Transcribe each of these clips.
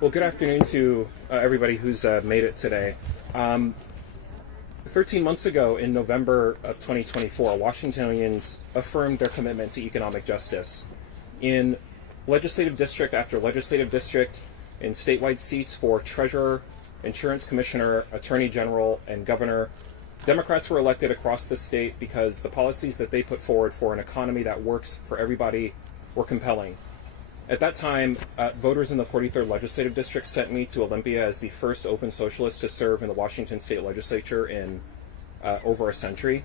Well, good afternoon to everybody who's made it today. 13 months ago, in November of 2024, Washingtonians affirmed their commitment to economic justice. In legislative district after legislative district, in statewide seats for treasurer, insurance commissioner, attorney general, and governor, Democrats were elected across the state because the policies that they put forward for an economy that works for everybody were compelling. At that time, voters in the 43rd Legislative District sent me to Olympia as the first open socialist to serve in the Washington State Legislature in over a century.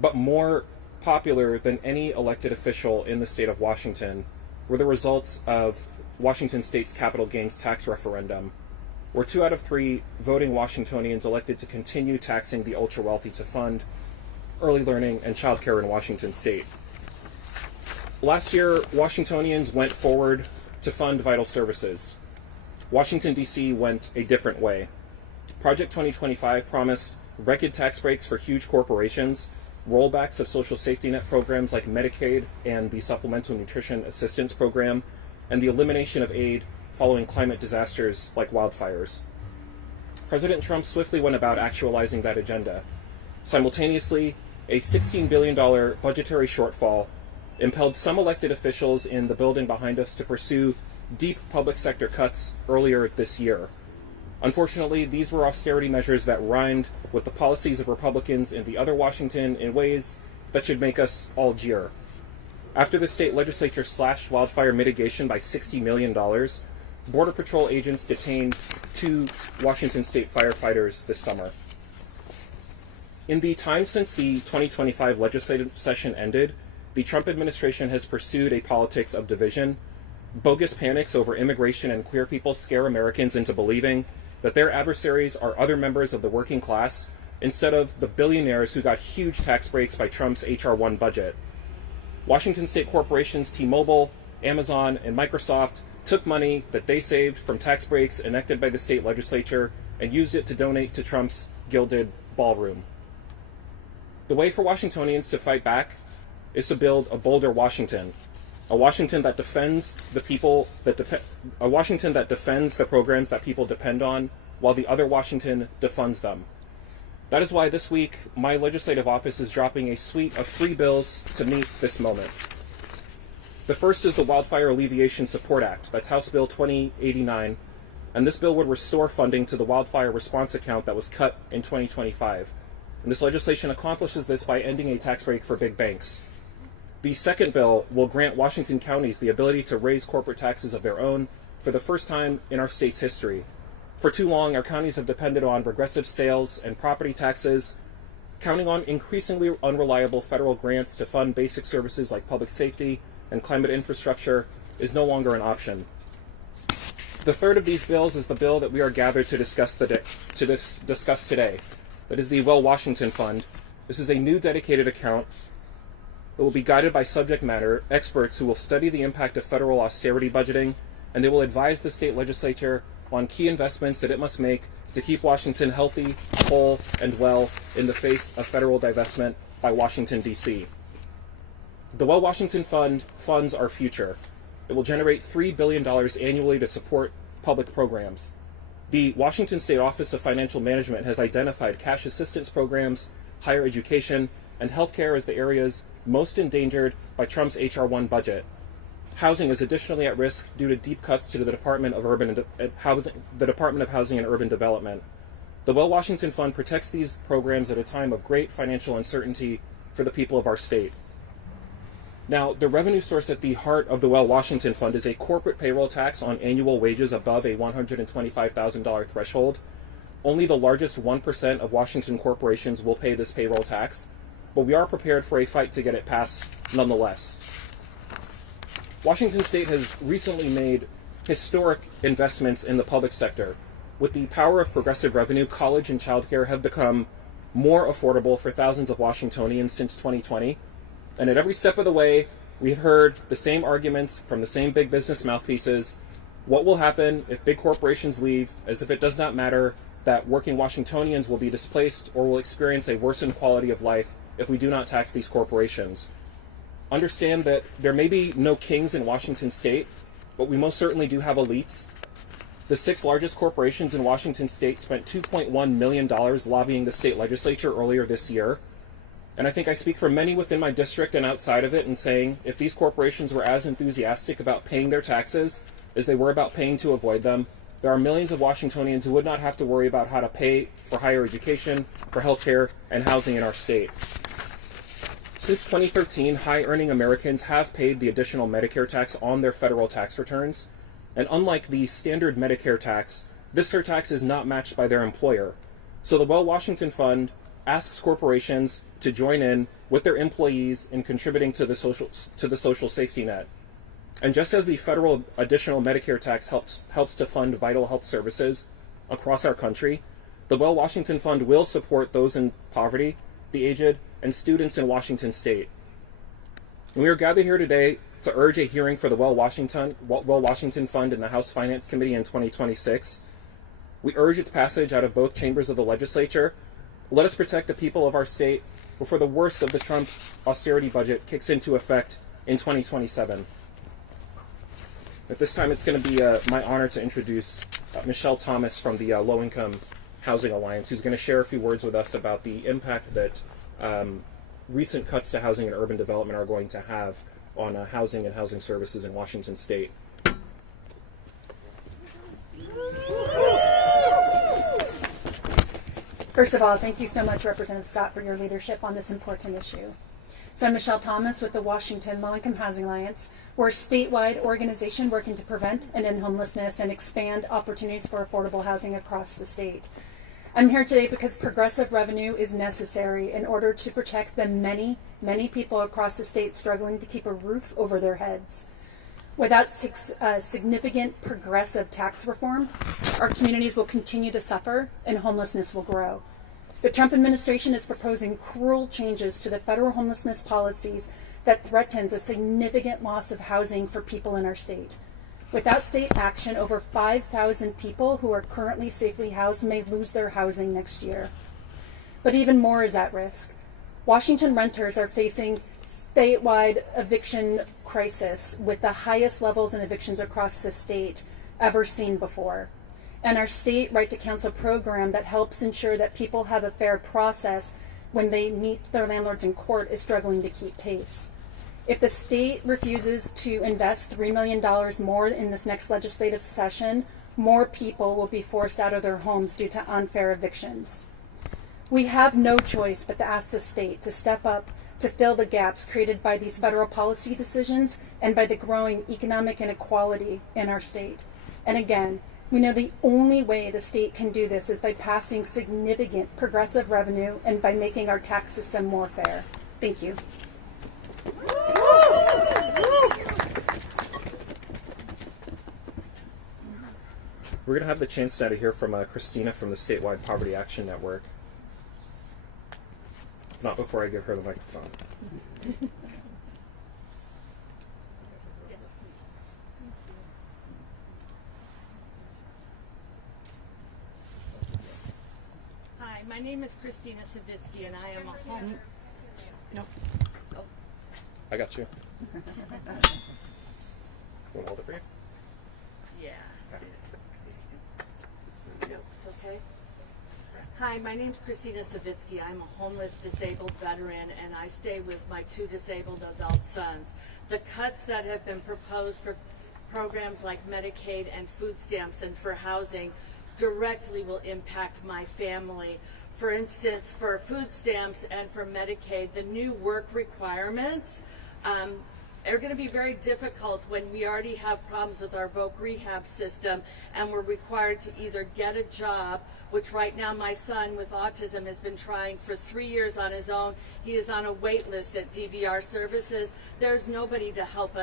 But more popular than any elected official in the state of Washington were the results of Washington State's capital gains tax referendum, where 2 out of 3 voting Washingtonians elected to continue taxing the ultra-wealthy to fund early learning and childcare in Washington State. Last year, Washingtonians went forward to fund vital services. Washington, D.C. went a different way. Project 2025 promised record tax breaks for huge corporations, rollbacks of social safety net programs like Medicaid and the Supplemental Nutrition Assistance Program, and the elimination of aid following climate disasters like wildfires. President Trump swiftly went about actualizing that agenda. Simultaneously, a $16 billion budgetary shortfall impelled some elected officials in the building behind us to pursue deep public sector cuts earlier this year. Unfortunately, these were austerity measures that rhymed with the policies of Republicans in the other Washington in ways that should make us all jeer. After the state legislature slashed wildfire mitigation by $60 million, Border Patrol agents detained 2 Washington State firefighters this summer. In the time since the 2025 legislative session ended, the Trump administration has pursued a politics of division. Bogus panics over immigration and queer people scare Americans into believing that their adversaries are other members of the working class instead of the billionaires who got huge tax breaks by Trump's H.R. 1 budget. Washington state corporations T-Mobile, Amazon, and Microsoft took money that they saved from tax breaks enacted by the state legislature and used it to donate to Trump's gilded ballroom. The way for Washingtonians to fight back is to build a bolder Washington, a Washington that defends the people a Washington that defends the programs that people depend on, while the other Washington defunds them. That is why this week my legislative office is dropping a suite of 3 bills to meet this moment. The first is the Wildfire Alleviation Support Act. That's House Bill 2089, and this bill would restore funding to the wildfire response account that was cut in 2025. And this legislation accomplishes this by ending a tax break for big banks. The second bill will grant Washington counties the ability to raise corporate taxes of their own for the first time in our state's history. For too long, our counties have depended on regressive sales and property taxes, counting on increasingly unreliable federal grants to fund basic services like public safety and climate infrastructure is no longer an option. The third of these bills is the bill that we are gathered to discuss today. That is the Well Washington Fund. This is a new dedicated account. It will be guided by subject matter experts who will study the impact of federal austerity budgeting, and they will advise the state legislature on key investments that it must make to keep Washington healthy, whole, and well in the face of federal divestment by Washington, D.C. The Well Washington Fund funds our future. It will generate $3 billion annually to support public programs. The Washington State Office of Financial Management has identified cash assistance programs, higher education, and healthcare as the areas most endangered by Trump's H.R. 1 budget. Housing is additionally at risk due to deep cuts to the Department of Housing and Urban Development. The Well Washington Fund protects these programs at a time of great financial uncertainty for the people of our state. Now, the revenue source at the heart of the Well Washington Fund is a corporate payroll tax on annual wages above a $125,000 threshold. Only the largest 1% of Washington corporations will pay this payroll tax, but we are prepared for a fight to get it passed nonetheless. Washington State has recently made historic investments in the public sector. With the power of progressive revenue, college and childcare have become more affordable for thousands of Washingtonians since 2020. And at every step of the way, we've heard the same arguments from the same big business mouthpieces. What will happen if big corporations leave, as if it does not matter that working Washingtonians will be displaced or will experience a worsened quality of life if we do not tax these corporations. Understand that there may be no kings in Washington state, but we most certainly do have elites. The 6 largest corporations in Washington state spent $2.1 million lobbying the state legislature earlier this year. And I think I speak for many within my district and outside of it in saying if these corporations were as enthusiastic about paying their taxes as they were about paying to avoid them, there are millions of Washingtonians who would not have to worry about how to pay for higher education, for healthcare, and housing in our state. Since 2013, high-earning Americans have paid the additional Medicare tax on their federal tax returns, and unlike the standard Medicare tax, this surtax is not matched by their employer. So the Well Washington Fund asks corporations to join in with their employees in contributing to the social safety net. And just as the federal additional Medicare tax helps to fund vital health services across our country, the Well Washington Fund will support those in poverty, the aged, and students in Washington state. And we are gathered here today to urge a hearing for the Well Washington Fund in the House Finance Committee in 2026. We urge its passage out of both chambers of the legislature. Let us protect the people of our state before the worst of the Trump austerity budget kicks into effect in 2027. At this time, it's going to be my honor to introduce Michelle Thomas from the Low Income Housing Alliance, who's going to share a few words with us about the impact that recent cuts to housing and urban development are going to have on housing and housing services in Washington state. First of all, thank you so much, Representative Scott, for your leadership on this important issue. So I'm Michelle Thomas with the Washington Low Income Housing Alliance. We're a statewide organization working to prevent and end homelessness and expand opportunities for affordable housing across the state. I'm here today because progressive revenue is necessary in order to protect the many, many people across the state struggling to keep a roof over their heads. Without significant progressive tax reform, our communities will continue to suffer and homelessness will grow. The Trump administration is proposing cruel changes to the federal homelessness policies that threatens a significant loss of housing for people in our state. Without state action, over 5,000 people who are currently safely housed may lose their housing next year. But even more is at risk. Washington renters are facing statewide eviction crisis with the highest levels in evictions across the state ever seen before. And our state Right to Counsel program that helps ensure that people have a fair process when they meet their landlords in court is struggling to keep pace. If the state refuses to invest $3 million more in this next legislative session, more people will be forced out of their homes due to unfair evictions. We have no choice but to ask the state to step up to fill the gaps created by these federal policy decisions and by the growing economic inequality in our state. And again, we know the only way the state can do this is by passing significant progressive revenue and by making our tax system more fair. Thank you. We're going to have the chance now to hear from Christina from the Statewide Poverty Action Network. Not before I give her the microphone. Hi, my name is Christina Savitsky, and I am a home. No. Oh. I got you. Want to hold it for you? Yeah. No, it's okay. Hi, my name's Christina Savitsky. I'm a homeless disabled veteran, and I stay with my 2 disabled adult sons. The cuts that have been proposed for programs like Medicaid and food stamps and for housing directly will impact my family. For instance, for food stamps and for Medicaid, the new work requirements are going to be very difficult when we already have problems with our voc rehab system and we're required to either get a job, which right now my son with autism has been trying for 3 years on his own. He is on a wait list at DVR services. There's nobody to help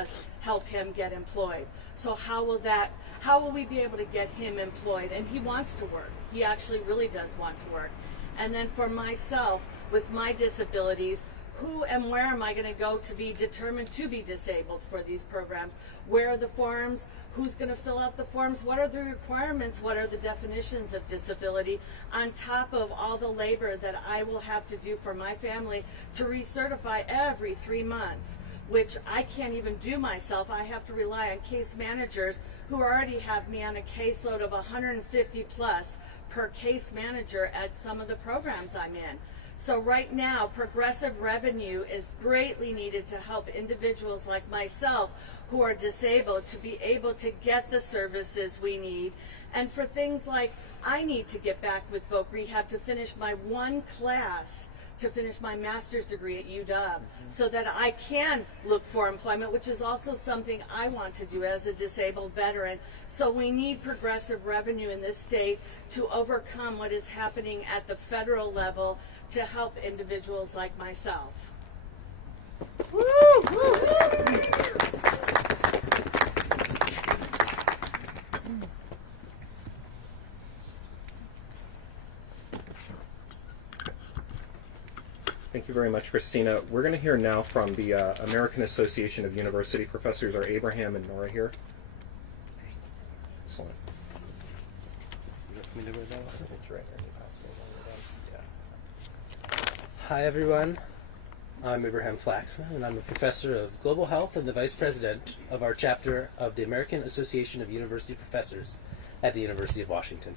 him get employed. So how will we be able to get him employed? And he wants to work. He actually really does want to work. And then for myself, with my disabilities, who and where am I going to go to be determined to be disabled for these programs? Where are the forms? Who's going to fill out the forms? What are the requirements? What are the definitions of disability? On top of all the labor that I will have to do for my family to recertify every 3 months, which I can't even do myself. I have to rely on case managers who already have me on a caseload of 150 plus per case manager at some of the programs I'm in. So right now, progressive revenue is greatly needed to help individuals like myself who are disabled to be able to get the services we need. And for things like, I need to get back with voc rehab to finish my one class, to finish my master's degree at UW, so that I can look for employment, which is also something I want to do as a disabled veteran. So we need progressive revenue in this state to overcome what is happening at the federal level to help individuals like myself. Woo! Thank you very much, Christina. We're going to hear now from the American Association of University Professors. Are Abraham and Nora here? Excellent. It's right there. Hi everyone, I'm Abraham Flaxman and I'm a professor of global health and the vice president of our chapter of the American Association of University Professors at the University of Washington.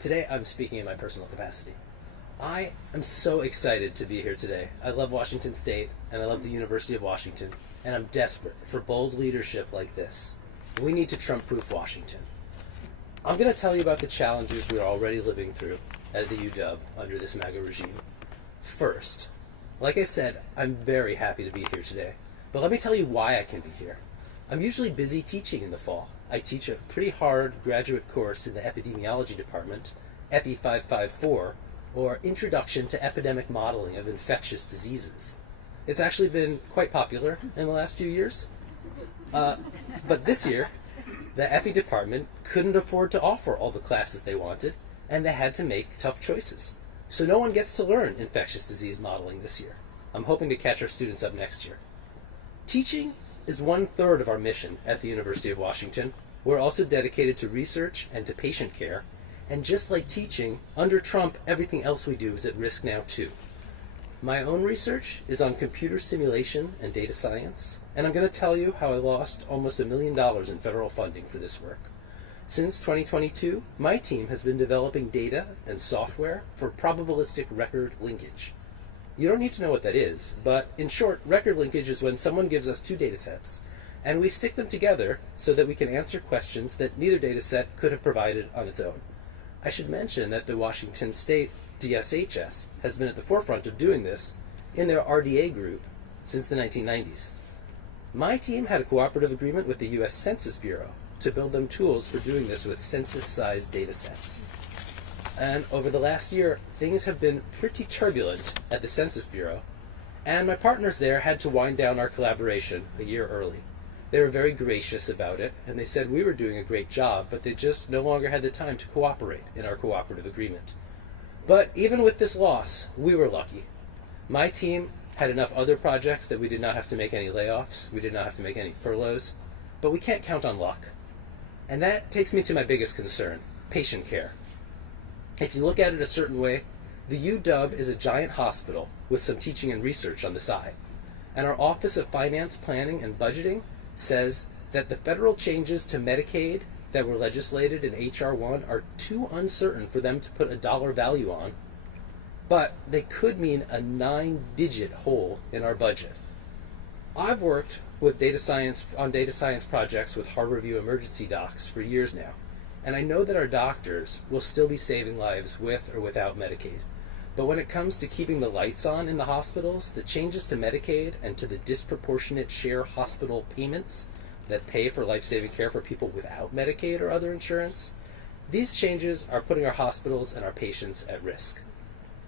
Today I'm speaking in my personal capacity. I am so excited to be here today. I love Washington State and I love the University of Washington, and I'm desperate for bold leadership like this. We need to Trump-proof Washington. I'm going to tell you about the challenges we're already living through at the UW under this MAGA regime. First, like I said, I'm very happy to be here today, but let me tell you why I can be here. I'm usually busy teaching in the fall. I teach a pretty hard graduate course in the epidemiology department, Epi 554, or Introduction to Epidemic Modeling of Infectious Diseases. It's actually been quite popular in the last few years. But this year, the Epi department couldn't afford to offer all the classes they wanted, and they had to make tough choices. So no one gets to learn infectious disease modeling this year. I'm hoping to catch our students up next year. Teaching is 1/3 of our mission at the University of Washington. We're also dedicated to research and to patient care. And just like teaching, under Trump, everything else we do is at risk now too. My own research is on computer simulation and data science, and I'm going to tell you how I lost almost $1 million in federal funding for this work. Since 2022, my team has been developing data and software for probabilistic record linkage. You don't need to know what that is, but in short, record linkage is when someone gives us 2 data sets, and we stick them together so that we can answer questions that neither data set could have provided on its own. I should mention that the Washington State DSHS has been at the forefront of doing this in their RDA group since the 1990s. My team had a cooperative agreement with the U.S. Census Bureau to build them tools for doing this with census-sized data sets. And over the last year, things have been pretty turbulent at the Census Bureau, and my partners there had to wind down our collaboration a year early. They were very gracious about it, and they said we were doing a great job, but they just no longer had the time to cooperate in our cooperative agreement. But even with this loss, we were lucky. My team had enough other projects that we did not have to make any layoffs, we did not have to make any furloughs, but we can't count on luck. And that takes me to my biggest concern, patient care. If you look at it a certain way, the UW is a giant hospital with some teaching and research on the side. And our Office of Finance, Planning, and Budgeting says that the federal changes to Medicaid that were legislated in H.R. 1 are too uncertain for them to put a dollar value on, but they could mean a 9-digit hole in our budget. I've worked with data science projects with Harvard Review emergency docs for years now, and I know that our doctors will still be saving lives with or without Medicaid. But when it comes to keeping the lights on in the hospitals, the changes to Medicaid and to the disproportionate share hospital payments that pay for life-saving care for people without Medicaid or other insurance, these changes are putting our hospitals and our patients at risk.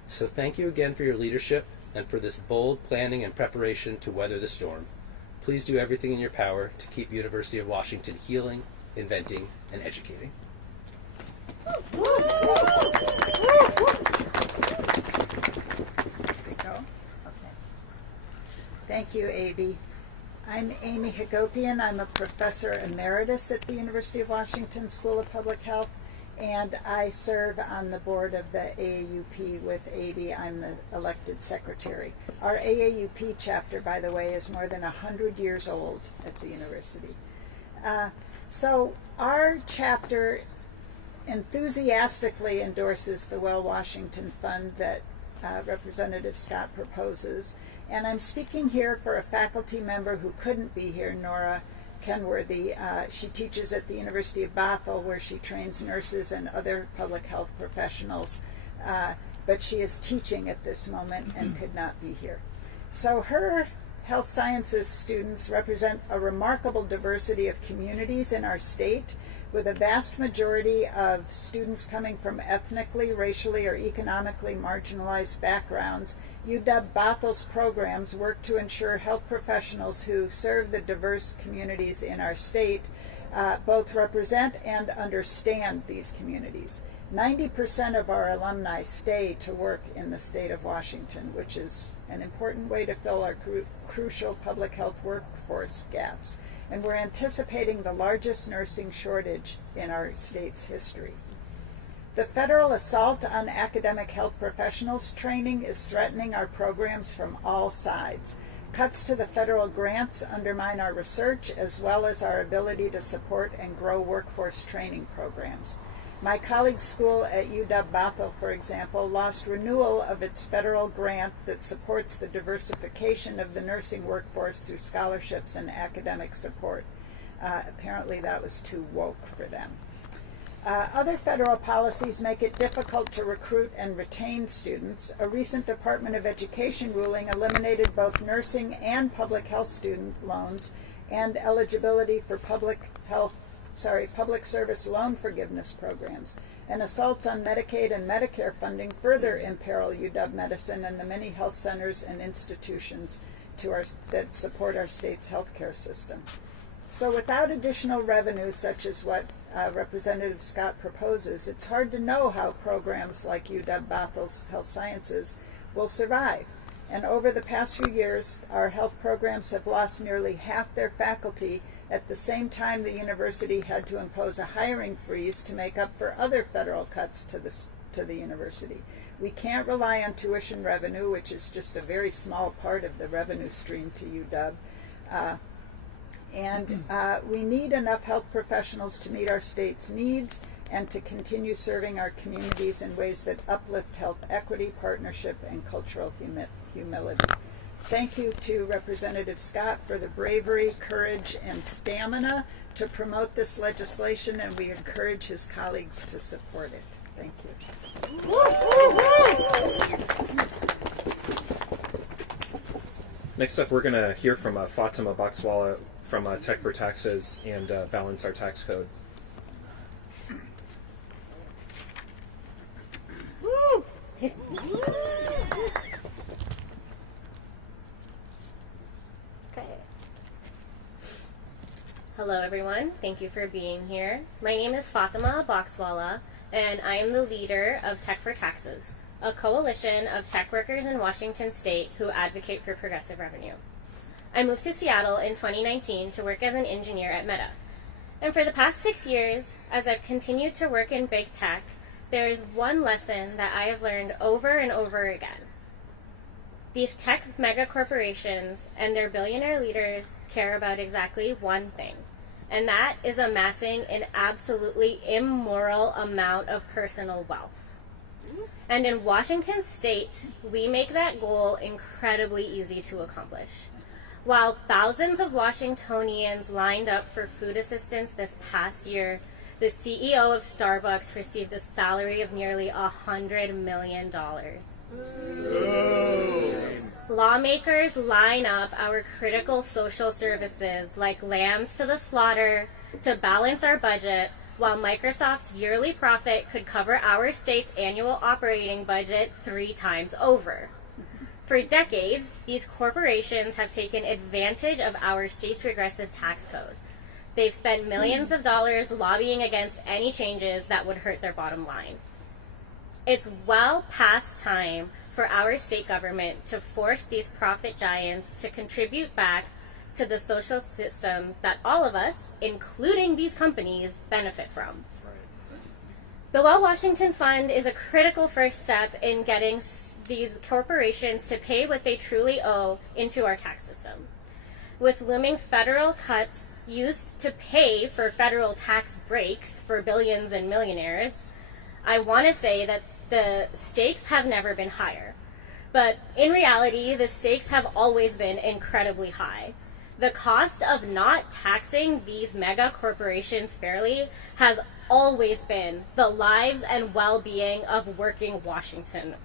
So thank you again for your leadership and for this bold planning and preparation to weather the storm. Please do everything in your power to keep University of Washington healing, inventing, and educating. Thank you, Abby. I'm Amy Hagopian. I'm a professor emeritus at the University of Washington School of Public Health, and I serve on the board of the AAUP with Abby. I'm the elected secretary. Our AAUP chapter, by the way, is more than 100 years old at the university. So our chapter enthusiastically endorses the Well Washington Fund that Representative Scott proposes. And I'm speaking here for a faculty member who couldn't be here, Nora Kenworthy. She teaches at the University of Bothell, where she trains nurses and other public health professionals. But she is teaching at this moment and could not be here. So her health sciences students represent a remarkable diversity of communities in our state, with a vast majority of students coming from ethnically, racially, or economically marginalized backgrounds. UW-Bothel's programs work to ensure health professionals who serve the diverse communities in our state both represent and understand these communities. 90% of our alumni stay to work in the state of Washington, which is an important way to fill our crucial public health workforce gaps. And we're anticipating the largest nursing shortage in our state's history. The federal assault on academic health professionals training is threatening our programs from all sides. Cuts to the federal grants undermine our research as well as our ability to support and grow workforce training programs. My colleague's school at UW-Bothell, for example, lost renewal of its federal grant that supports the diversification of the nursing workforce through scholarships and academic support. Apparently that was too woke for them. Other federal policies make it difficult to recruit and retain students. A recent Department of Education ruling eliminated both nursing and public health student loans and eligibility for public service loan forgiveness programs. And assaults on Medicaid and Medicare funding further imperil UW-Medicine and the many health centers and institutions that support our state's healthcare system. So without additional revenue, such as what Representative Scott proposes, it's hard to know how programs like UW-Bothel's Health Sciences will survive. And over the past few years, our health programs have lost nearly half their faculty. At the same time, the university had to impose a hiring freeze to make up for other federal cuts to the university. We can't rely on tuition revenue, which is just a very small part of the revenue stream to UW. And we need enough health professionals to meet our state's needs and to continue serving our communities in ways that uplift health equity, partnership, and cultural humility. Thank you to Representative Scott for the bravery, courage, and stamina to promote this legislation, and we encourage his colleagues to support it. Thank you. Next up, we're going to hear from Fatima Bakswala from Tech for Taxes and Balance Our Tax Code. Hello everyone, thank you for being here. My name is Fatima Bakswala, and I am the leader of Tech for Taxes, a coalition of tech workers in Washington state who advocate for progressive revenue. I moved to Seattle in 2019 to work as an engineer at Meta. And for the past 6 years, as I've continued to work in big tech, there is one lesson that I have learned over and over again. These tech mega corporations and their billionaire leaders care about exactly one thing, and that is amassing an absolutely immoral amount of personal wealth. And in Washington state, we make that goal incredibly easy to accomplish. While thousands of Washingtonians lined up for food assistance this past year, the CEO of Starbucks received a salary of nearly $100 million. Lawmakers line up our critical social services like lambs to the slaughter to balance our budget, while Microsoft's yearly profit could cover our state's annual operating budget 3 times over. For decades, these corporations have taken advantage of our state's regressive tax code. They've spent millions of dollars lobbying against any changes that would hurt their bottom line. It's well past time for our state government to force these profit giants to contribute back to the social systems that all of us, including these companies, benefit from. The Well Washington Fund is a critical first step in getting these corporations to pay what they truly owe into our tax system. With looming federal cuts used to pay for federal tax breaks for billions and millionaires, I want to say that the stakes have never been higher. But in reality, the stakes have always been incredibly high. The cost of not taxing these mega corporations fairly has always been the lives and well-being of working Washingtonians.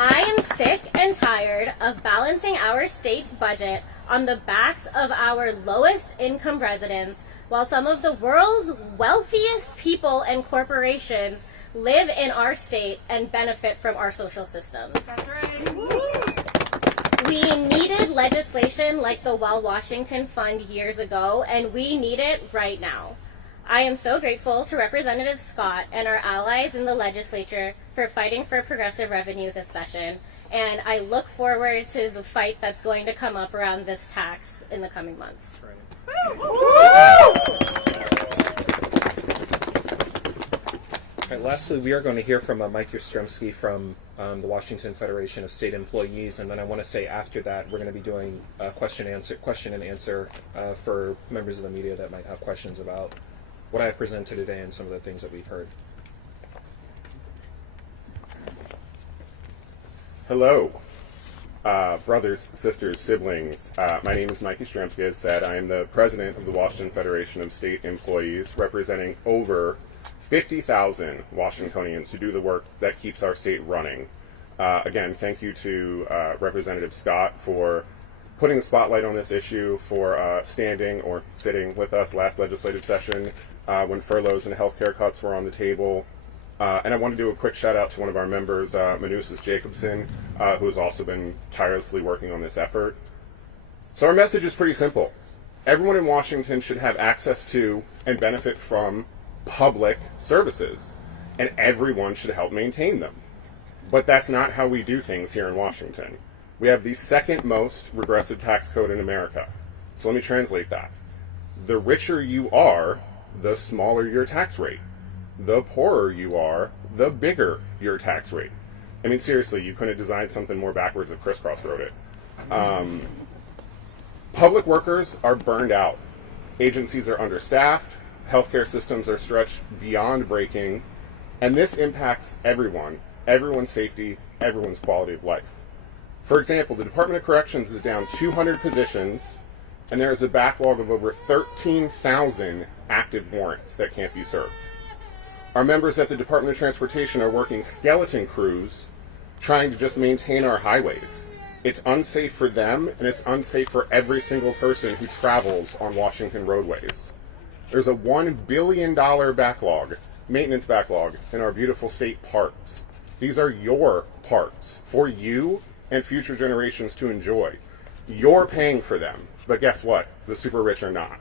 I am sick and tired of balancing our state's budget on the backs of our lowest income residents while some of the world's wealthiest people and corporations live in our state and benefit from our social systems. That's right. We needed legislation like the Well Washington Fund years ago, and we need it right now. I am so grateful to Representative Scott and our allies in the legislature for fighting for progressive revenue this session, and I look forward to the fight that's going to come up around this tax in the coming months. All right, lastly, we are going to hear from Mike Yastrzemski from the Washington Federation of State Employees, and then I want to say after that we're going to be doing a question and answer for members of the media that might have questions about what I presented today and some of the things that we've heard. Hello, brothers, sisters, siblings. My name is Mike Yastrzemski. As said, I am the president of the Washington Federation of State Employees, representing over 50,000 Washingtonians who do the work that keeps our state running. Again, thank you to Representative Scott for putting the spotlight on this issue, for standing or sitting with us last legislative session when furloughs and healthcare cuts were on the table. And I want to do a quick shout out to one of our members, Manusis Jacobson, who has also been tirelessly working on this effort. So our message is pretty simple. Everyone in Washington should have access to and benefit from public services, and everyone should help maintain them. But that's not how we do things here in Washington. We have the second most regressive tax code in America. So let me translate that. The richer you are, the smaller your tax rate. The poorer you are, the bigger your tax rate. I mean, seriously, you couldn't design something more backwards if Crisscross wrote it. Public workers are burned out. Agencies are understaffed. Healthcare systems are stretched beyond breaking. And this impacts everyone, everyone's safety, everyone's quality of life. For example, the Department of Corrections is down 200 positions, and there is a backlog of over 13,000 active warrants that can't be served. Our members at the Department of Transportation are working skeleton crews trying to just maintain our highways. It's unsafe for them, and it's unsafe for every single person who travels on Washington roadways. There's a $1 billion backlog, maintenance backlog, in our beautiful state parks. These are your parks for you and future generations to enjoy. You're paying for them, but guess what? The super rich are not.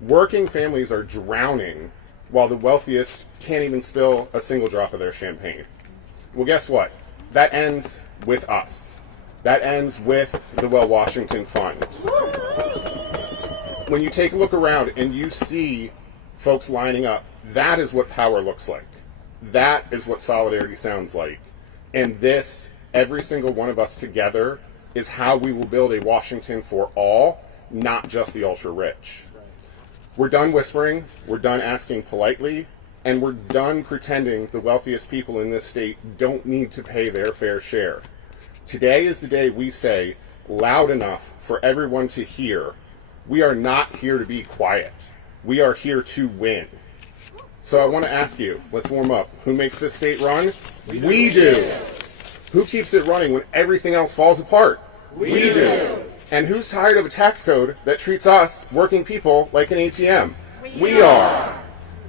Working families are drowning while the wealthiest can't even spill a single drop of their champagne. Well, guess what? That ends with us. That ends with the Well Washington Fund. When you take a look around and you see folks lining up, that is what power looks like. That is what solidarity sounds like. And this, every single one of us together, is how we will build a Washington for all, not just the ultra-rich. We're done whispering, we're done asking politely, and we're done pretending the wealthiest people in this state don't need to pay their fair share. Today is the day we say, loud enough for everyone to hear, we are not here to be quiet. We are here to win. So I want to ask you, let's warm up. Who makes this state run? We do. Who keeps it running when everything else falls apart? We do. And who's tired of a tax code that treats us, working people, like an ATM? We are.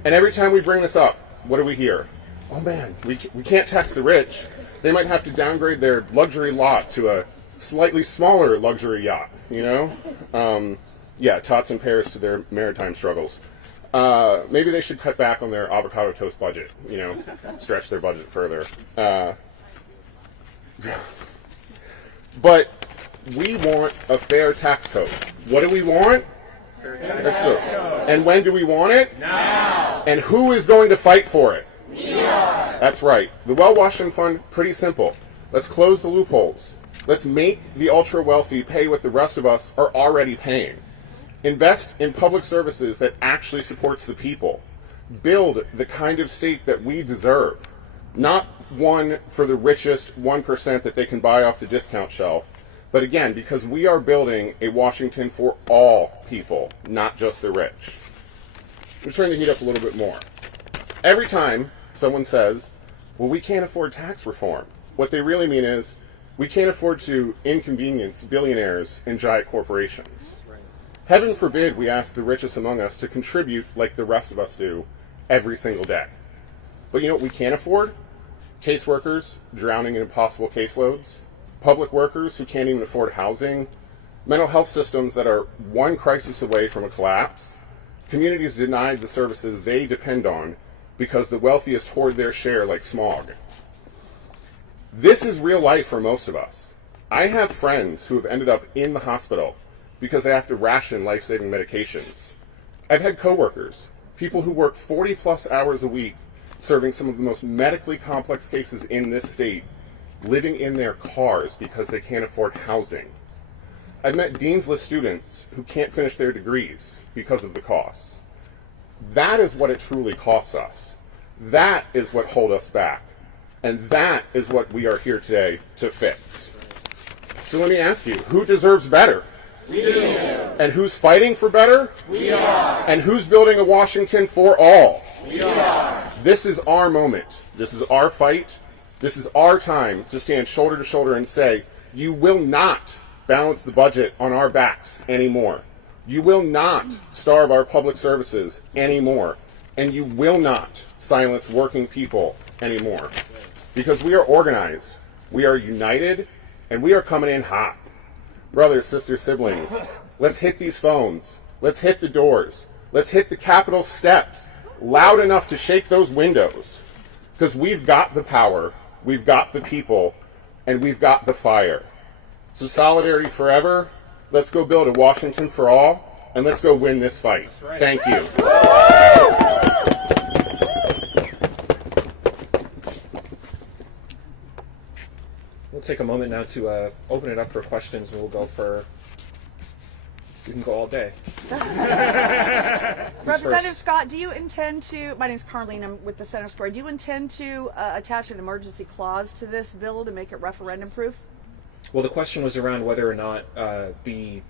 And every time we bring this up, what do we hear? Oh man, we can't tax the rich. They might have to downgrade their luxury lot to a slightly smaller luxury yacht, you know? Yeah, tots in Paris to their maritime struggles. Maybe they should cut back on their avocado toast budget, stretch their budget further. But we want a fair tax code. What do we want? Let's go. And when do we want it? Now. And who is going to fight for it? We are. That's right. The Well-Washington Fund, pretty simple. Let's close the loopholes. Let's make the ultra-wealthy pay what the rest of us are already paying. Invest in public services that actually supports the people. Build the kind of state that we deserve. Not one for the richest 1% that they can buy off the discount shelf. But again, because we are building a Washington for all people, not just the rich. Let's turn the heat up a little bit more. Every time someone says, well, we can't afford tax reform, what they really mean is, we can't afford to inconvenience billionaires and giant corporations. Heaven forbid we ask the richest among us to contribute like the rest of us do every single day. But you know what we can't afford? Caseworkers drowning in impossible caseloads, public workers who can't even afford housing, mental health systems that are one crisis away from a collapse, communities denied the services they depend on because the wealthiest hoard their share like smog. This is real life for most of us. I have friends who have ended up in the hospital because they have to ration life-saving medications. I've had coworkers, people who work 40-plus hours a week serving some of the most medically complex cases in this state, living in their cars because they can't afford housing. I've met Dean's List students who can't finish their degrees because of the costs. That is what it truly costs us. That is what holds us back. And that is what we are here today to fix. So let me ask you, who deserves better? We do. And who's fighting for better? We are. And who's building a Washington for all? We are. This is our moment. This is our fight. This is our time to stand shoulder to shoulder and say, you will not balance the budget on our backs anymore. You will not starve our public services anymore. And you will not silence working people anymore. Because we are organized, we are united, and we are coming in hot. Brothers, sisters, siblings, let's hit these phones. Let's hit the doors. Let's hit the Capitol steps loud enough to shake those windows. Because we've got the power, we've got the people, and we've got the fire. So solidarity forever. Let's go build a Washington for all, and let's go win this fight. Thank you. We'll take a moment now to open it up for questions. We can go all day. Representative Scott, do you intend to, my name is Carlene, I'm with the Center Square, do you intend to attach an emergency clause to this bill to make it referendum proof? Well, the question was around whether or not the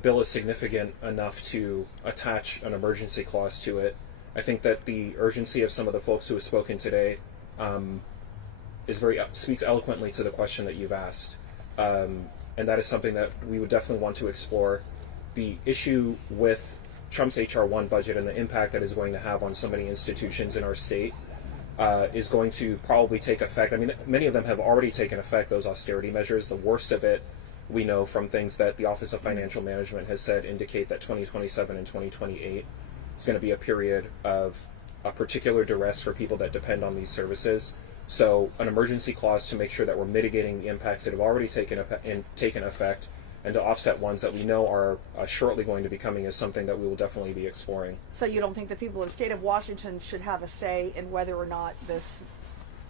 bill is significant enough to attach an emergency clause to it. I think that the urgency of some of the folks who have spoken today speaks eloquently to the question that you've asked, and that is something that we would definitely want to explore. The issue with Trump's H.R. 1 budget and the impact that is going to have on so many institutions in our state is going to probably take effect. I mean, many of them have already taken effect, those austerity measures. The worst of it, we know from things that the Office of Financial Management has said, indicate that 2027 and 2028 is going to be a period of a particular duress for people that depend on these services. So an emergency clause to make sure that we're mitigating the impacts that have already taken effect and to offset ones that we know are shortly going to be coming is something that we will definitely be exploring. So you don't think the people of the state of Washington should have a say in whether or not this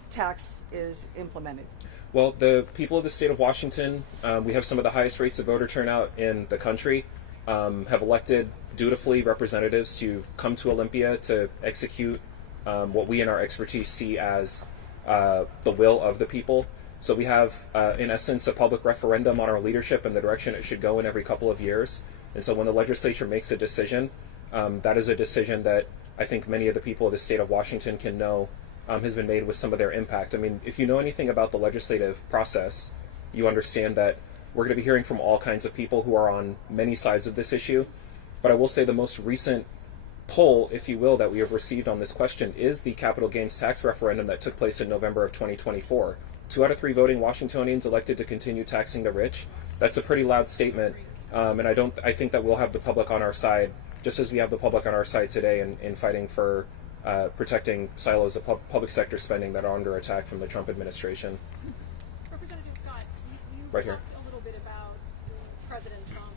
tax is implemented? Well, the people of the state of Washington, we have some of the highest rates of voter turnout in the country, have elected dutifully representatives to come to Olympia to execute what we in our expertise see as the will of the people. So we have, in essence, a public referendum on our leadership and the direction it should go in every couple of years. And so when the legislature makes a decision, that is a decision that I think many of the people of the state of Washington can know has been made with some of their impact. I mean, if you know anything about the legislative process, you understand that we're going to be hearing from all kinds of people who are on many sides of this issue. But I will say the most recent poll, if you will, that we have received on this question is the capital gains tax referendum that took place in November of 2024. 2 out of 3 voting Washingtonians elected to continue taxing the rich. That's a pretty loud statement, and I think that we'll have the public on our side just as we have the public on our side today in fighting for protecting silos of public sector spending that are under attack from the Trump administration. Representative Scott, you Right here. talked a little bit about President Trump,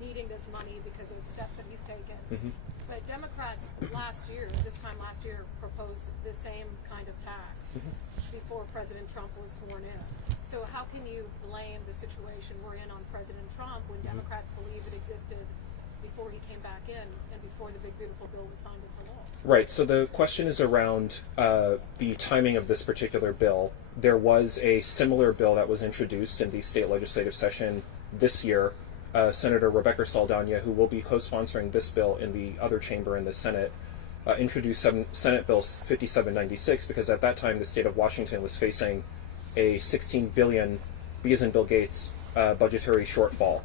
needing this money because of steps that he's taken. Mm-hmm. But Democrats this time last year, proposed the same kind of tax before President Trump was sworn in. So how can you blame the situation we're in on President Trump when Democrats believe it existed before he came back in and before the big beautiful bill was signed into law? Right. So the question is around the timing of this particular bill. There was a similar bill that was introduced in the state legislative session this year. Senator Rebecca Saldana, who will be co-sponsoring this bill in the other chamber in the Senate, introduced Senate Bill 5796 because at that time the state of Washington was facing a $16 billion, B as in Bill Gates, budgetary shortfall.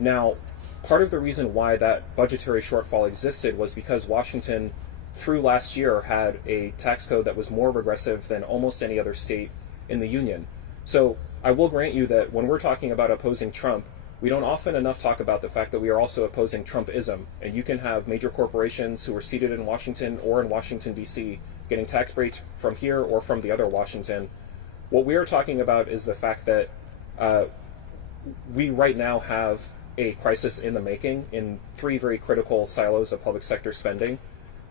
Now, part of the reason why that budgetary shortfall existed was because Washington, through last year, had a tax code that was more regressive than almost any other state in the union. So I will grant you that when we're talking about opposing Trump, we don't often enough talk about the fact that we are also opposing Trumpism. And you can have major corporations who are seated in Washington or in Washington, D.C., getting tax breaks from here or from the other Washington. What we are talking about is the fact that we right now have a crisis in the making in three very critical silos of public sector spending.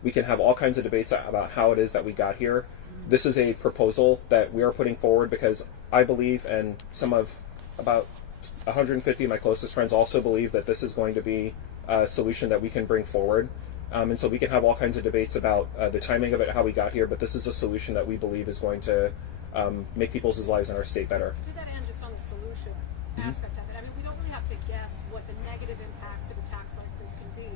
We can have all kinds of debates about how it is that we got here. This is a proposal that we are putting forward because I believe, and some of about 150 of my closest friends also believe, that this is going to be a solution that we can bring forward. And so we can have all kinds of debates about the timing of it, how we got here, but this is a solution that we believe is going to make people's lives in our state better. To that end, just on the solution aspect of it, I mean, we don't really have to guess what the negative impacts of a tax like this can be.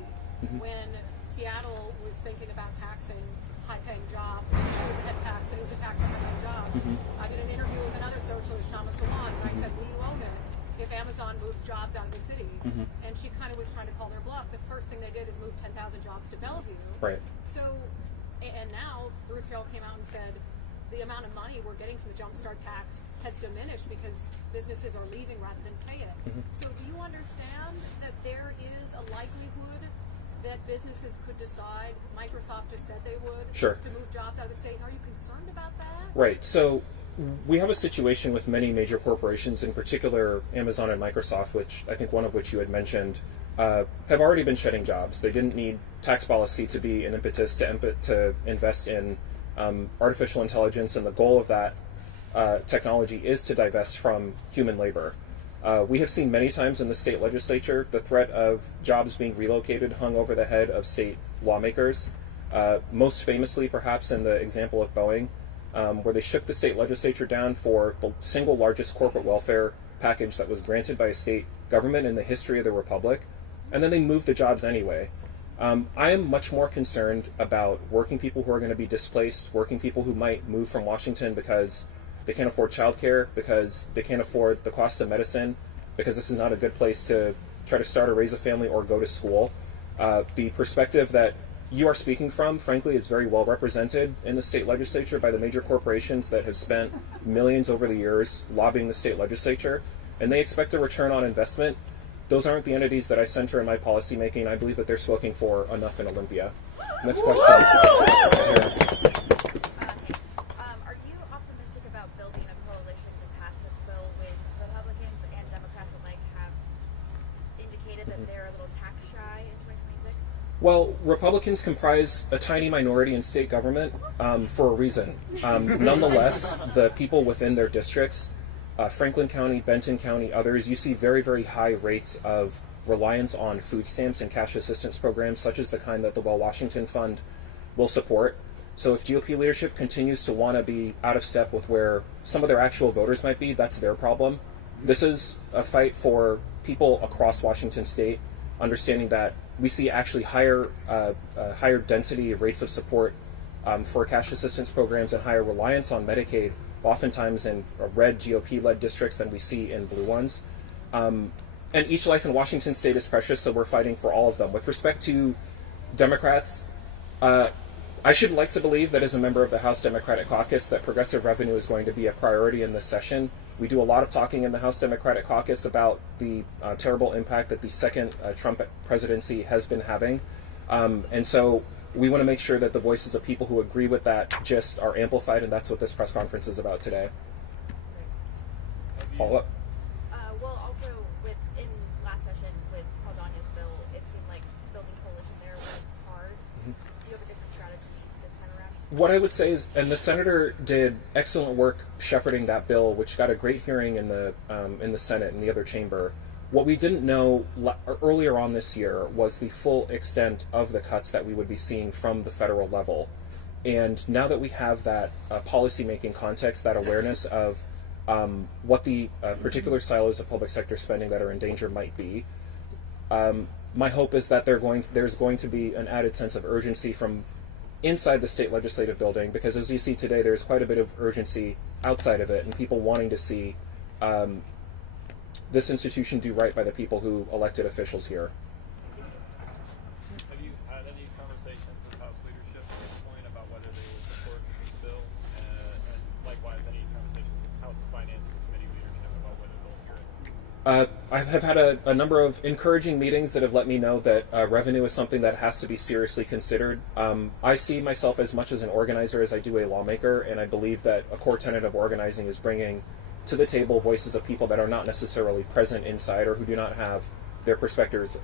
When Seattle was thinking about taxing high-paying jobs, and initially it was a head tax, then it was a tax on high-paying jobs. I did an interview with another socialist, Shama Sawant, and I said, will you own it if Amazon moves jobs out of the city? And she kind of was trying to call their bluff. The first thing they did is move 10,000 jobs to Bellevue. Right. So, and now Bruce Farrell came out and said the amount of money we're getting from the Jumpstart tax has diminished because businesses are leaving rather than pay it. So do you understand that there is a likelihood that businesses could decide, Microsoft just said they would, Sure, to move jobs out of the state? And are you concerned about that? Right. So we have a situation with many major corporations, in particular Amazon and Microsoft, which I think one of which you had mentioned, have already been shedding jobs. They didn't need tax policy to be an impetus to invest in artificial intelligence, and the goal of that technology is to divest from human labor. We have seen many times in the state legislature the threat of jobs being relocated hung over the head of state lawmakers, most famously perhaps in the example of Boeing, where they shook the state legislature down for the single largest corporate welfare package that was granted by a state government in the history of the republic, and then they moved the jobs anyway. I am much more concerned about working people who are going to be displaced, working people who might move from Washington because they can't afford childcare, because they can't afford the cost of medicine, because this is not a good place to try to start or raise a family or go to school. The perspective that you are speaking from, frankly, is very well represented in the state legislature by the major corporations that have spent millions over the years lobbying the state legislature, and they expect a return on investment. Those aren't the entities that I center in my policy making. I believe that they're spoken for enough in Olympia. Next question. Here. Are you optimistic about building a coalition to pass this bill with Republicans and Democrats alike have indicated that they're a little tax shy in 2026? Well, Republicans comprise a tiny minority in state government for a reason. Nonetheless, the people within their districts, Franklin County, Benton County, others, you see very, very high rates of reliance on food stamps and cash assistance programs, such as the kind that the Well Washington Fund will support. So if GOP leadership continues to want to be out of step with where some of their actual voters might be, that's their problem. This is a fight for people across Washington state, understanding that we see actually higher density of rates of support for cash assistance programs and higher reliance on Medicaid, oftentimes in red GOP-led districts than we see in blue ones. And each life in Washington state is precious, so we're fighting for all of them. With respect to Democrats, I should like to believe that as a member of the House Democratic Caucus that progressive revenue is going to be a priority in this session. We do a lot of talking in the House Democratic Caucus about the terrible impact that the second Trump presidency has been having. And so we want to make sure that the voices of people who agree with that gist are amplified, and that's what this press conference is about today. Follow up? Well, also, in last session with Saldana's bill, it seemed like building coalition there was hard. Do you have a different strategy this time around? What I would say is, and the senator did excellent work shepherding that bill, which got a great hearing in the Senate and the other chamber. What we didn't know earlier on this year was the full extent of the cuts that we would be seeing from the federal level. And now that we have that policymaking context, that awareness of what the particular silos of public sector spending that are in danger might be, my hope is that there's going to be an added sense of urgency from inside the state legislative building, because as you see today, there's quite a bit of urgency outside of it, and people wanting to see this institution do right by the people who elected officials here. Have you had any conversations with House leadership at this point about whether they would support this bill? And likewise, any conversations with House Finance Committee leadership about whether they'll hear it? I have had a number of encouraging meetings that have let me know that revenue is something that has to be seriously considered. I see myself as much as an organizer as I do a lawmaker, and I believe that a core tenet of organizing is bringing to the table voices of people that are not necessarily present inside or who do not have their perspectives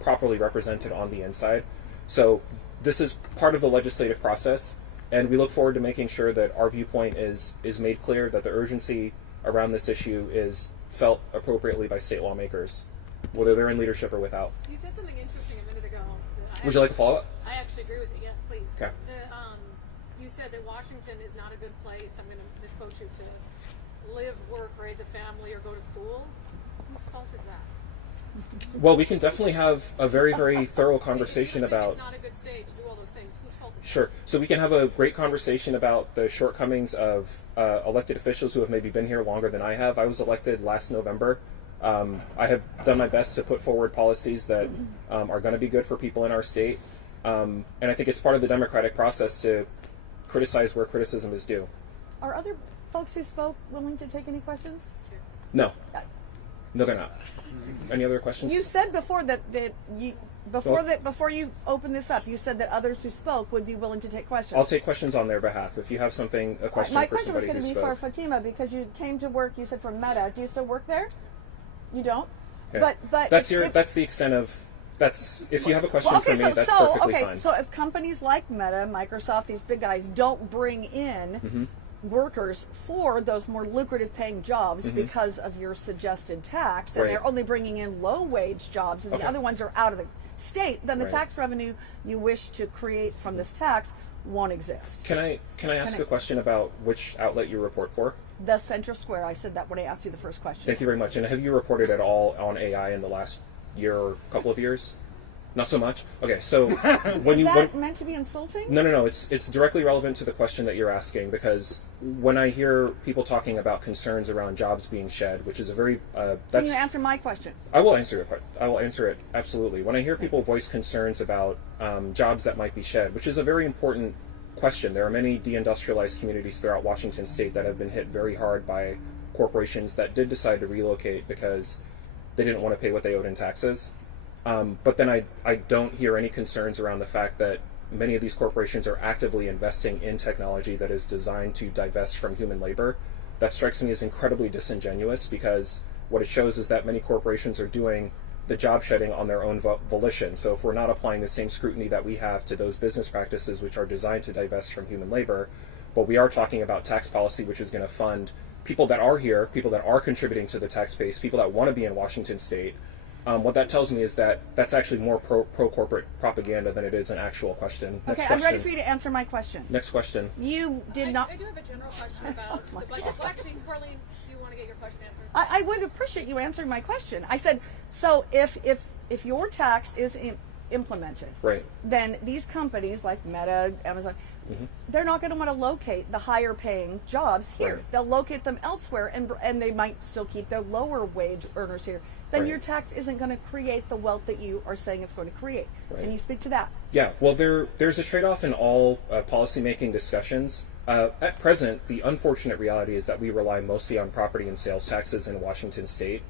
properly represented on the inside. So this is part of the legislative process, and we look forward to making sure that our viewpoint is made clear, that the urgency around this issue is felt appropriately by state lawmakers, whether they're in leadership or without. You said something interesting a minute ago. Would you like a follow-up? I actually agree with you. Yes, please. Okay. You said that Washington is not a good place, I'm going to misquote you, to live, work, raise a family, or go to school. Whose fault is that? Well, we can definitely have a very, very thorough conversation about... It's not a good state to do all those things. Whose fault is Sure. So we can have a great conversation about the shortcomings of elected officials who have maybe been here longer than I have. I was elected last November. I have done my best to put forward policies that are going to be good for people in our state. And I think it's part of the democratic process to criticize where criticism is due. Are other folks who spoke willing to take any questions? No. No, they're not. Any other questions? You said before before you open this up, you said that others who spoke would be willing to take questions. I'll take questions on their behalf. If you have a question My for question was somebody going who to be spoke. for Fatima, because you came to work. You said for Meta. Do you still work there? You don't. Okay. But that's the extent of that's. If you have a question for me, that's perfectly fine. So if companies like Meta, Microsoft, these big guys don't bring in workers for those more lucrative paying jobs because of your suggested tax, and they're only bringing in low wage jobs, and the other ones are out of the state, then the tax revenue you wish to create from this tax won't exist. Can I ask a question about which outlet you report for? The Central Square. I said that when I asked you the first question. Thank you very much. And have you reported at all on AI in the last year or couple of years? Not so much? Okay, so when Is that meant to be insulting? No. It's directly relevant to the question that you're asking, because when I hear people talking about concerns around jobs being shed, which is a very Can you answer my question? I will answer it. I will answer it absolutely. When I hear people voice concerns about jobs that might be shed, which is a very important question. There are many deindustrialized communities throughout Washington state that have been hit very hard by corporations that did decide to relocate because they didn't want to pay what they owed in taxes. But then I don't hear any concerns around the fact that many of these corporations are actively investing in technology that is designed to divest from human labor. That strikes me as incredibly disingenuous, because what it shows is that many corporations are doing the job shedding on their own volition. So if we're not applying the same scrutiny that we have to those business practices which are designed to divest from human labor, but we are talking about tax policy which is going to fund people that are here, people that are contributing to the tax base, people that want to be in Washington state, what that tells me is that that's actually more pro-corporate propaganda than it is an actual question. Next question. I'm ready for you to answer my question. Next question. You did not... I do have a general question about the budget. Well, actually, Carlene, do you want to get your question answered? I would appreciate you answering my question. I said, so if your tax is implemented, right, then these companies like Meta, Amazon, they're not going to want to locate the higher paying jobs here. Right. They'll locate them elsewhere, and they might still keep their lower wage earners here. Then Right. your tax isn't going to create the wealth that you are saying it's going to create. Right. Can you speak to that? Yeah, well, there's a trade-off in all policymaking discussions. At present, the unfortunate reality is that we rely mostly on property and sales taxes in Washington State,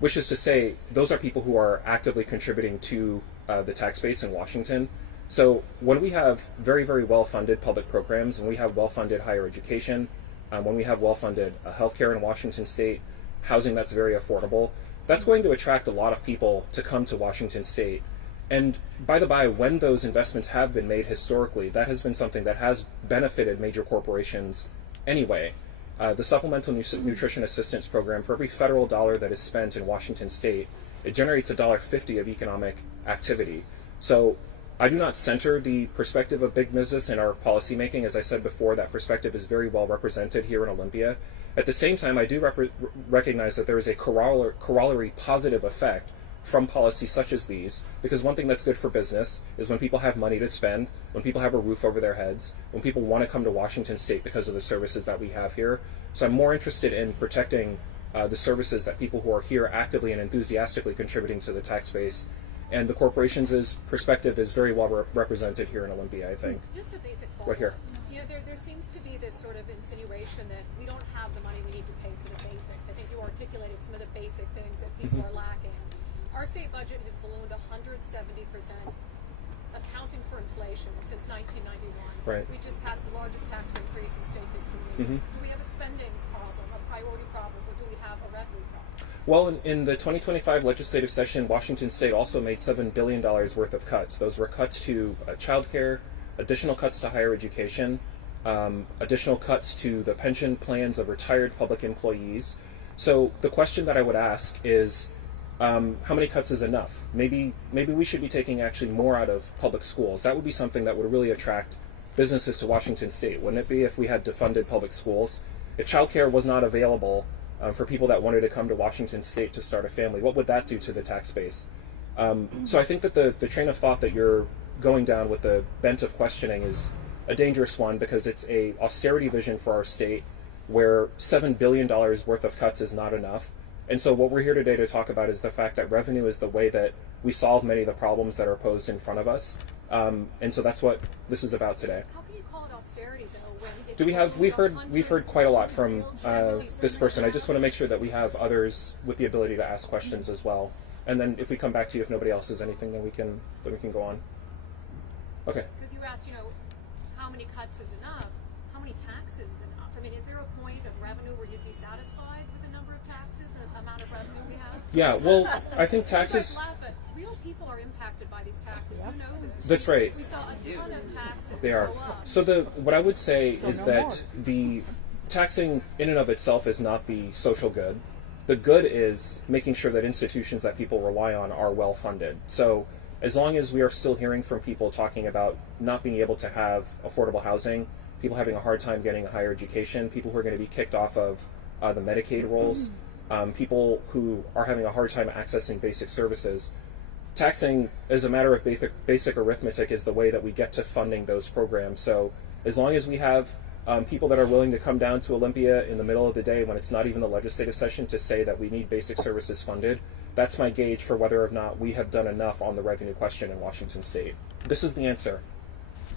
which is to say, those are people who are actively contributing to the tax base in Washington. So when we have very, very well-funded public programs, when we have well-funded higher education, when we have well-funded healthcare in Washington State, housing that's very affordable, that's going to attract a lot of people to come to Washington State. And by the by, when those investments have been made historically, that has been something that has benefited major corporations anyway. The Supplemental Nutrition Assistance Program, for every federal dollar that is spent in Washington State, it generates $1.50 of economic activity. So I do not center the perspective of big business in our policymaking. As I said before, that perspective is very well represented here in Olympia. At the same time, I do recognize that there is a corollary positive effect from policies such as these, because one thing that's good for business is when people have money to spend, when people have a roof over their heads, when people want to come to Washington State because of the services that we have here. So I'm more interested in protecting the services that people who are here actively and enthusiastically contributing to the tax base. And the corporations' perspective is very well represented here in Olympia, I think. Just a basic follow-up. Right here. You know, there seems to be this sort of insinuation that we don't have the money we need to pay for the basics. I think you articulated some of the basic things that people are lacking. Our state budget has ballooned 170%, accounting for inflation, since 1991. Right. We just passed the largest tax increase in state history. Do we have a spending problem, a priority problem, or do we have a revenue problem? Well, in the 2025 legislative session, Washington State also made $7 billion worth of cuts. Those were cuts to childcare, additional cuts to higher education, additional cuts to the pension plans of retired public employees. So the question that I would ask is, how many cuts is enough? Maybe we should be taking actually more out of public schools. That would be something that would really attract businesses to Washington State, wouldn't it be, if we had defunded public schools? If childcare was not available for people that wanted to come to Washington State to start a family, what would that do to the tax base? So I think that the train of thought that you're going down with the bent of questioning is a dangerous one, because it's a austerity vision for our state where $7 billion worth of cuts is not enough. And so what we're here today to talk about is the fact that revenue is the way that we solve many of the problems that are posed in front of us. And so that's what this is about today. How can you call it austerity, though, when it's Do we have? We've heard quite a lot from this person. I just want to make sure that we have others with the ability to ask questions as well. And then if we come back to you, if nobody else has anything, then we can go on. Okay. Because you asked, you know, how many cuts is enough? How many taxes is enough? I mean, is there a point of revenue where you'd be satisfied with the number of taxes, the amount of revenue we have? Yeah. Well, I think taxes. You guys laugh, but real people are impacted by these taxes. You know this. That's right. We saw a ton of taxes They are. go up. So what I would say is that the taxing in and of itself is not the social good. The good is making sure that institutions that people rely on are well funded. So as long as we are still hearing from people talking about not being able to have affordable housing, people having a hard time getting a higher education, people who are going to be kicked off of the Medicaid rolls, people who are having a hard time accessing basic services, taxing as a matter of basic arithmetic is the way that we get to funding those programs. So as long as we have people that are willing to come down to Olympia in the middle of the day when it's not even the legislative session to say that we need basic services funded, that's my gauge for whether or not we have done enough on the revenue question in Washington State. This is the answer.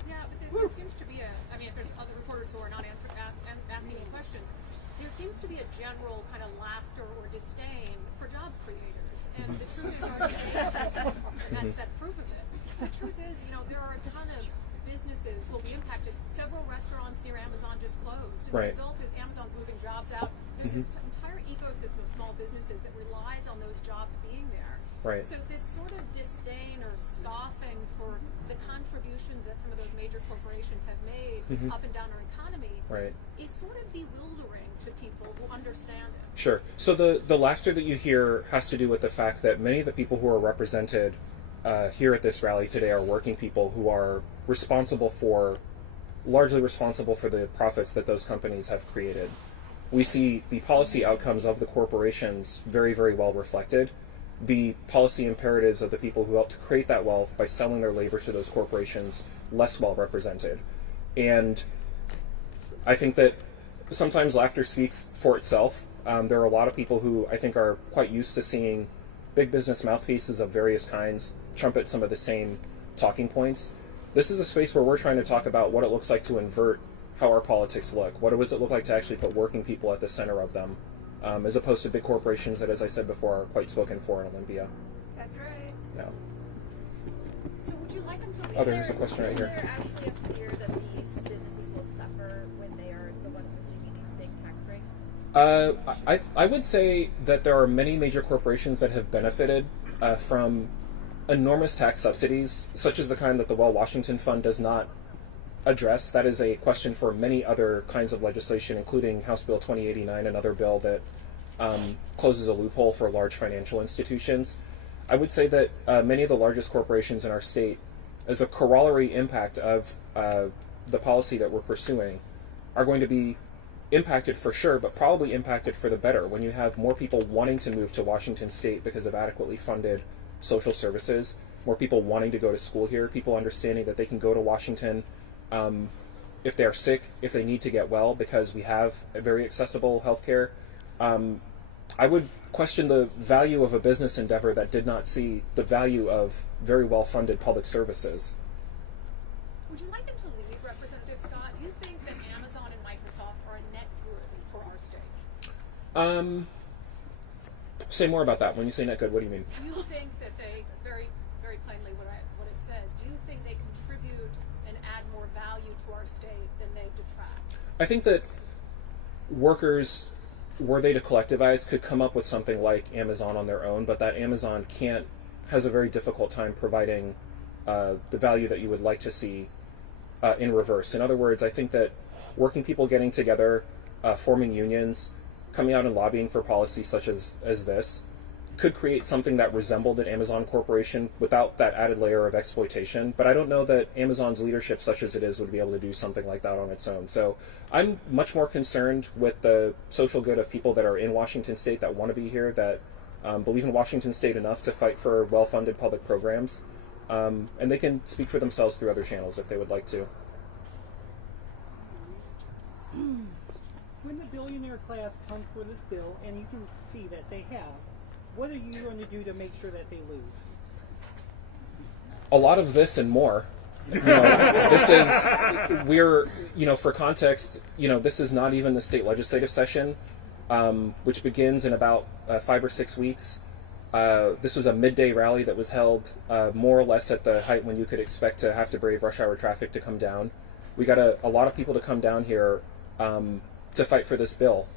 Yeah, but there seems to be I mean, if there's other reporters who are not asking any questions, there seems to be a general kind of laughter or disdain for job creators. And the truth is, our state, that's proof of it. The truth is, you know, there are a ton of businesses will be impacted. Several restaurants near Amazon just closed. And Right. the result is Amazon's moving jobs out. There's this entire ecosystem of small businesses that relies on those jobs being there. Right. So this sort of disdain or scoffing for the contributions that some of those major corporations have made up and down our economy Right. is sort of bewildering to people who understand it. Sure. So the laughter that you hear has to do with the fact that many of the people who are represented here at this rally today are working people who are largely responsible for the profits that those companies have created. We see the policy outcomes of the corporations very, very well reflected. The policy imperatives of the people who helped to create that wealth by selling their labor to those corporations less well represented. And I think that sometimes laughter speaks for itself. There are a lot of people who I think are quite used to seeing big business mouthpieces of various kinds trumpet some of the same talking points. This is a space where we're trying to talk about what it looks like to invert how our politics look. What does it look like to actually put working people at the center of them, as opposed to big corporations that, as I said before, are quite spoken for in Olympia. That's right. Yeah. So would you like them to leave? Oh, there's a question right Is here. there actually a fear that these businesses will suffer when they are the ones receiving these big tax breaks? I would say that there are many major corporations that have benefited from enormous tax subsidies, such as the kind that the Washington Fund does not address. That is a question for many other kinds of legislation, including House Bill 2089, another bill that closes a loophole for large financial institutions. I would say that many of the largest corporations in our state, as a corollary impact of the policy that we're pursuing, are going to be impacted for sure, but probably impacted for the better when you have more people wanting to move to Washington State because of adequately funded social services, more people wanting to go to school here, people understanding that they can go to Washington if they are sick, if they need to get well, because we have a very accessible healthcare. I would question the value of a business endeavor that did not see the value of very well-funded public services. Would you like them to leave, Representative Scott? Do you think that Amazon and Microsoft are a net good for our state? Say more about that. When you say net good, what do you mean? Do you think that they, very, very plainly what it says, do you think they contribute and add more value to our state than they detract? I think that workers, were they to collectivize, could come up with something like Amazon on their own, but that Amazon has a very difficult time providing the value that you would like to see in reverse. In other words, I think that working people getting together, forming unions, coming out and lobbying for policies such as this, could create something that resembled an Amazon corporation without that added layer of exploitation. But I don't know that Amazon's leadership, such as it is, would be able to do something like that on its own. So I'm much more concerned with the social good of people that are in Washington State, that want to be here, that believe in Washington State enough to fight for well-funded public programs. And they can speak for themselves through other channels if they would like to. When the billionaire class comes for this bill, and you can see that they have, what are you going to do to make sure that they lose? A lot of this and more. For context, this is not even the state legislative session, which begins in about 5 or 6 weeks. This was a midday rally that was held more or less at the height when you could expect to have to brave rush hour traffic to come down. We got a lot of people to come down here to fight for this bill.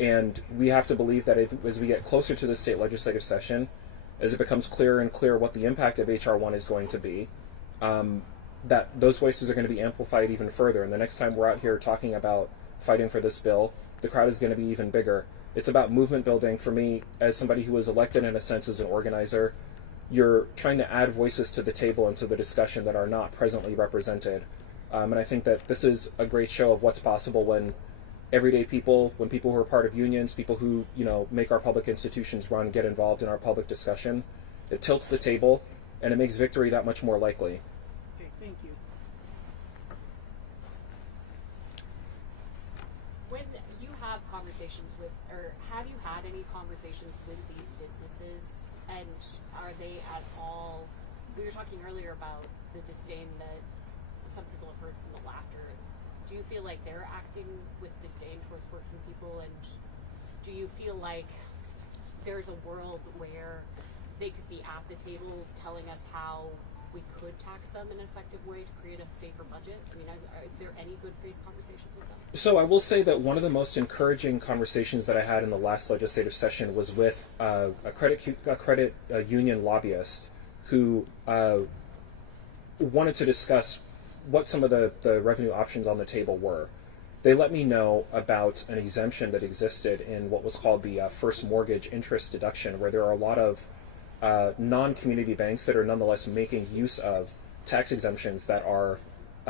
And we have to believe that as we get closer to the state legislative session, as it becomes clearer and clearer what the impact of H.R. 1 is going to be, that those voices are going to be amplified even further. And the next time we're out here talking about fighting for this bill, the crowd is going to be even bigger. It's about movement building. For me, as somebody who was elected in a sense as an organizer, you're trying to add voices to the table and to the discussion that are not presently represented. And I think that this is a great show of what's possible when everyday people, when people who are part of unions, people who make our public institutions run, get involved in our public discussion. It tilts the table, and it makes victory that much more likely. Okay, thank you. When you have conversations with, or have you had any conversations with these businesses, and are they at all, we were talking earlier about the disdain that some people have heard from the laughter. Do you feel like they're acting with disdain towards working people, and do you feel like there's a world where they could be at the table telling us how we could tax them in an effective way to create a safer budget? I mean, is there any good faith conversations with them? So I will say that one of the most encouraging conversations that I had in the last legislative session was with a credit union lobbyist who wanted to discuss what some of the revenue options on the table were. They let me know about an exemption that existed in what was called the first mortgage interest deduction, where there are a lot of non-community banks that are nonetheless making use of tax exemptions that are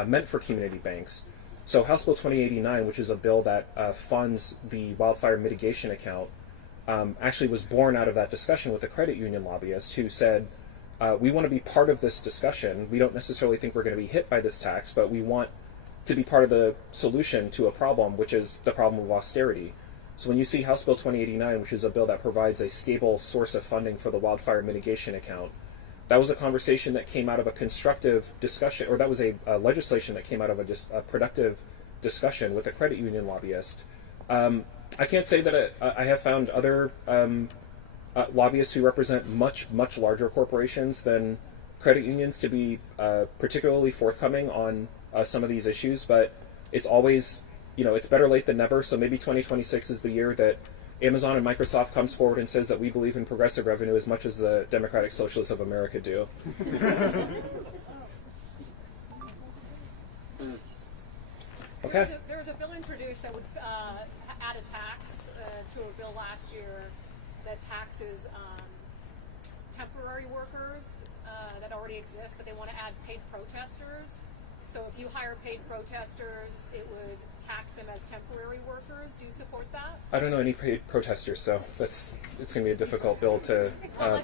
meant for community banks. So House Bill 2089, which is a bill that funds the wildfire mitigation account, actually was born out of that discussion with a credit union lobbyist who said, we want to be part of this discussion. We don't necessarily think we're going to be hit by this tax, but we want to be part of the solution to a problem, which is the problem of austerity. So when you see House Bill 2089, which is a bill that provides a stable source of funding for the wildfire mitigation account, that was a conversation that came out of a constructive discussion, or that was a legislation that came out of a productive discussion with a credit union lobbyist. I can't say that I have found other lobbyists who represent much larger corporations than credit unions to be particularly forthcoming on some of these issues, but it's always, it's better late than never. So maybe 2026 is the year that Amazon and Microsoft comes forward and says that we believe in progressive revenue as much as the Democratic Socialists of America do. Okay. There was a bill introduced that would add a tax to a bill last year that taxes temporary workers that already exist, but they want to add paid protesters. So if you hire paid protesters, it would tax them as temporary workers. Do you support that? I don't know any paid protesters, so it's going to be a difficult bill to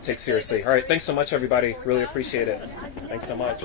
take seriously. All right, thanks so much, everybody. Really appreciate it. Thanks so much.